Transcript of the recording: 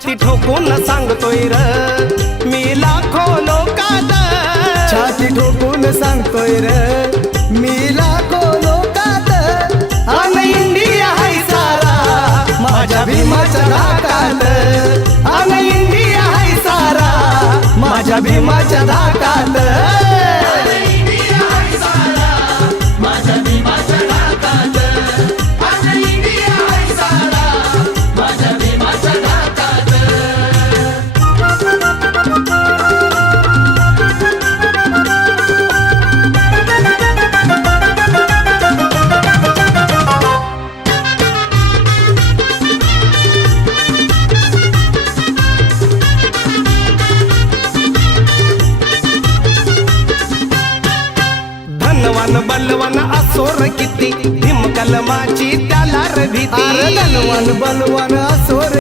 छाती ठोकून सांगतोय र मी लाखो लोकात, छाती ठोकून सांगतोय र मी लाखो लोकात, अन इंडिया हाय सारा माझ्या भीमाच्या धाकात, अन इंडिया हाय सारा माझ्या भीमाच्या धाकात. धनवान बलवान असोर किती भीम कलमाची त्याला र भीती. अरे धनवान बलवान असो रे